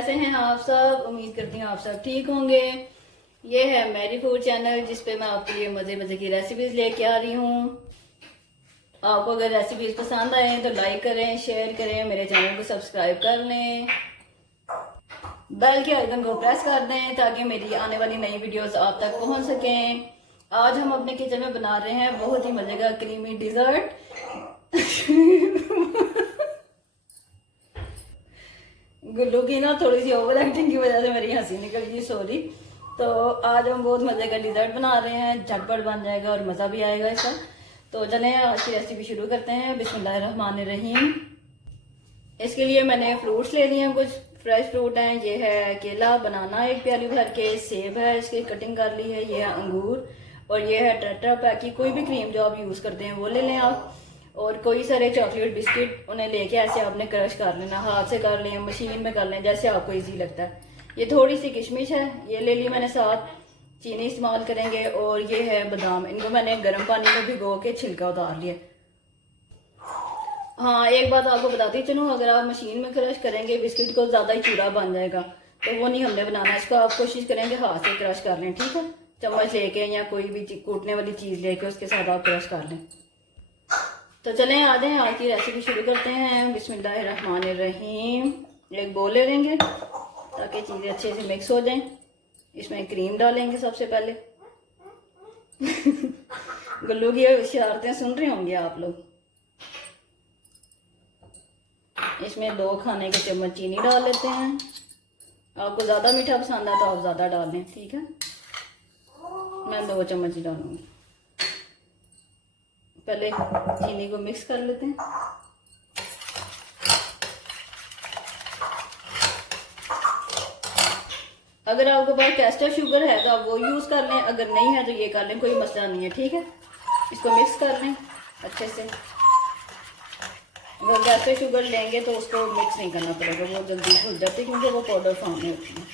कैसे हैं आप सब? उम्मीद करती हूँ आप सब ठीक होंगे। ये है मेरी फूड चैनल जिस पे मैं आपके लिए मज़े मज़े की रेसिपीज लेके आ रही हूँ। आपको अगर रेसिपीज पसंद आए तो लाइक करें, शेयर करें, मेरे चैनल को सब्सक्राइब कर लें, बेल के आइकन को प्रेस कर दें ताकि मेरी आने वाली नई वीडियोस आप तक पहुंच सकें। आज हम अपने किचन में बना रहे हैं बहुत ही मजे का क्रीमी डिजर्ट। गुल्लू की ना थोड़ी सी ओवर एक्टिंग की वजह से मेरी हंसी निकल गई, सॉरी। तो आज हम बहुत मजे का डिजर्ट बना रहे हैं, झटपट बन जाएगा और मज़ा भी आएगा इसका। तो चलें आज की रेसिपी शुरू करते हैं। बिस्मिल्लाहिर्रहमानिर्रहीम। इसके लिए मैंने फ्रूट्स ले लिए हैं, कुछ फ्रेश फ्रूट हैं। ये है केला, बनाना एक प्याली भर के, सेब है इसकी कटिंग कर ली है, ये है अंगूर, और ये है टेट्रा पैक की कोई भी क्रीम जो आप यूज़ करते हैं वो ले लें आप। और कोई सारे चॉकलेट बिस्किट उन्हें लेके ऐसे आपने क्रश कर लेना, हाथ से कर लें, मशीन में कर लें, जैसे आपको ईजी लगता है। ये थोड़ी सी किशमिश है, ये ले ली मैंने, साथ चीनी इस्तेमाल करेंगे। और ये है बादाम, इनको मैंने गर्म पानी में भिगो के छिलका उतार लिया। हाँ, एक बात आपको बताती चलूँ, अगर आप मशीन में क्रश करेंगे बिस्किट को ज़्यादा ही चूरा बन जाएगा, तो वो नहीं हमने बनाना। इसको आप कोशिश करेंगे हाथ से क्रश कर लें, ठीक है? चम्मच लेके या कोई भी कूटने वाली चीज़ लेके उसके साथ आप क्रश कर लें। तो चलें आ जाएं, आज की रेसिपी शुरू करते हैं। बिस्मिल्लाहिर्रहमानिर्रहीम। एक बोल ले लेंगे ताकि चीज़ें अच्छे से मिक्स हो जाएं। इसमें क्रीम डालेंगे सबसे पहले। गुल्लू की शरारतें सुन रहे होंगे आप लोग। इसमें 2 खाने के चम्मच चीनी डाल लेते हैं। आपको ज़्यादा मीठा पसंद है तो आप ज़्यादा डाल लें, ठीक है? मैं 2 चम्मच ही डालूंगी। पहले चीनी को मिक्स कर लेते हैं। अगर आपके पास कैस्टर शुगर है तो आप वो यूज़ कर लें, अगर नहीं है तो ये कर लें, कोई मसला नहीं है, ठीक है? इसको मिक्स कर लें अच्छे से। अगर कैस्टर शुगर लेंगे तो उसको मिक्स नहीं करना पड़ेगा, वो जल्दी घुल जाती है क्योंकि वो पाउडर फॉर्म में होती है।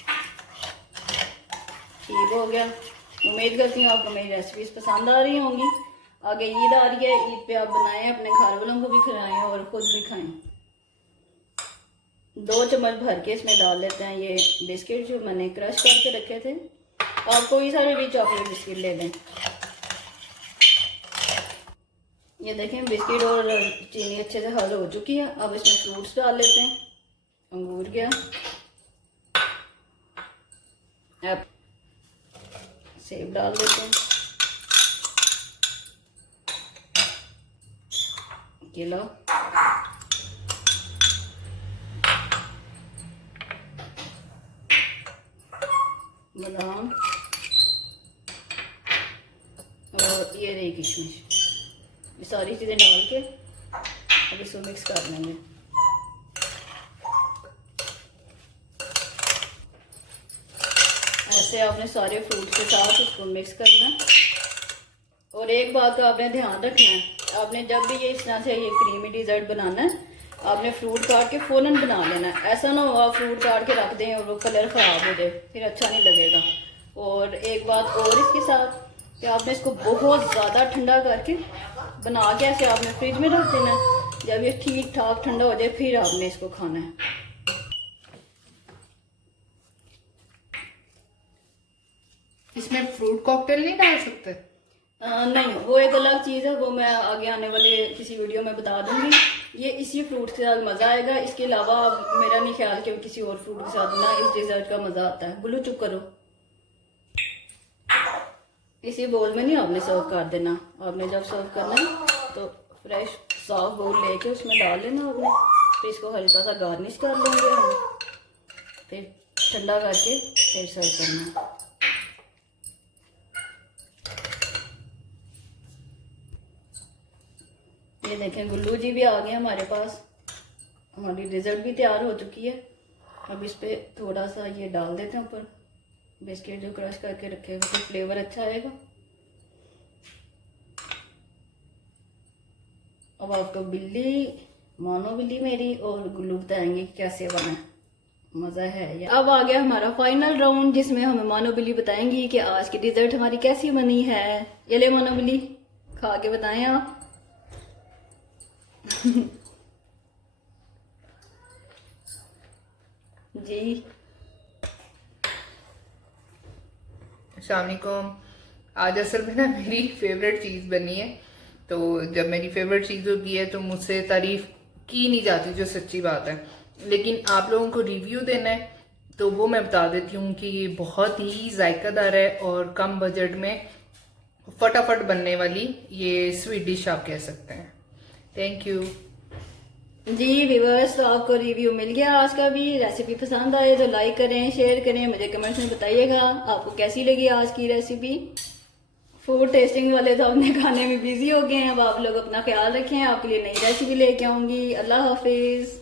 ठीक हो गया। उम्मीद करती हूँ आपको मेरी रेसिपीज पसंद आ रही होंगी। आगे ईद आ रही है, ईद पे आप बनाएं, अपने घर वालों को भी खिलाएं और खुद भी खाएं। 2 चम्मच भर के इसमें डाल लेते हैं ये बिस्किट जो मैंने क्रश करके रखे थे। आप कोई सारे भी चॉकलेट बिस्किट ले लें। ये देखें बिस्किट और चीनी अच्छे से हल हो चुकी है। अब इसमें फ्रूट्स डाल लेते हैं। अंगूर गया, सेब डाल देते हैं, केला, बादाम और ये रही किशमिश। ये सारी चीज़ें डाल के अब इसको मिक्स कर लेंगे। ऐसे आपने सारे फ्रूट के साथ इसको मिक्स करना। और एक बात का आपने ध्यान रखना है, आपने जब भी ये इस तरह से ये क्रीमी डिज़र्ट बनाना है, आपने फ्रूट काट के फ़ौरन बना लेना है। ऐसा ना हो आप फ्रूट काट के रख दें और वो कलर ख़राब हो जाए, फिर अच्छा नहीं लगेगा। और एक बात और इसके साथ कि आपने इसको बहुत ज़्यादा ठंडा करके बना के ऐसे आपने फ्रिज में रख देना है। जब ये ठीक ठाक ठंडा हो जाए फिर आपने इसको खाना है। इसमें फ्रूट कॉकटेल नहीं डाल सकते? नहीं, वो एक अलग चीज़ है, वो मैं आगे आने वाले किसी वीडियो में बता दूंगी। ये इसी फ्रूट के साथ मज़ा आएगा, इसके अलावा मेरा नहीं ख्याल कि किसी और फ्रूट के साथ ना इस डिज़र्ट का मज़ा आता है। गुल्लू चुप करो। इसी बोल में नहीं आपने सर्व कर देना, आपने जब सर्व करना है तो फ्रेश साफ बोल लेके उसमें डाल लेना आपने। फिर इसको हल्का सा गार्निश कर लेंगे हम, फिर ठंडा करके फिर सर्व करना। ये देखें गुल्लू जी भी आ गए हमारे पास, हमारी डिज़र्ट भी तैयार हो चुकी है। अब इस पे थोड़ा सा ये डाल देते हैं ऊपर बिस्किट जो क्रश करके रखे हुए, तो फ्लेवर अच्छा आएगा। अब आपको बिल्ली, मानो बिल्ली मेरी और गुल्लू बताएंगे कैसे बना, मज़ा है ये। अब आ गया हमारा फाइनल राउंड जिसमें हमें मानो बिल्ली बताएंगी कि आज की डिज़र्ट हमारी कैसी बनी है। ये ले मानो बिल्ली, खा के बताएं आप। जी अस्सलाम वालेकुम। आज असल में ना मेरी फेवरेट चीज़ बनी है। तो जब मेरी फेवरेट चीज़ होती है तो मुझसे तारीफ की नहीं जाती, जो सच्ची बात है। लेकिन आप लोगों को रिव्यू देना है तो वो मैं बता देती हूँ कि ये बहुत ही जायकादार है और कम बजट में फटाफट बनने वाली ये स्वीट डिश आप कह सकते हैं। Thank you. जी व्यूअर्स, तो आपको रिव्यू मिल गया आज का भी। रेसिपी पसंद आए तो लाइक करें, शेयर करें, मुझे कमेंट्स में बताइएगा आपको कैसी लगी आज की रेसिपी। फूड टेस्टिंग वाले तो अपने खाने में बिजी हो गए हैं। अब आप लोग अपना ख्याल रखें, आपके लिए नई रेसिपी लेके आऊंगी। अल्लाह हाफिज।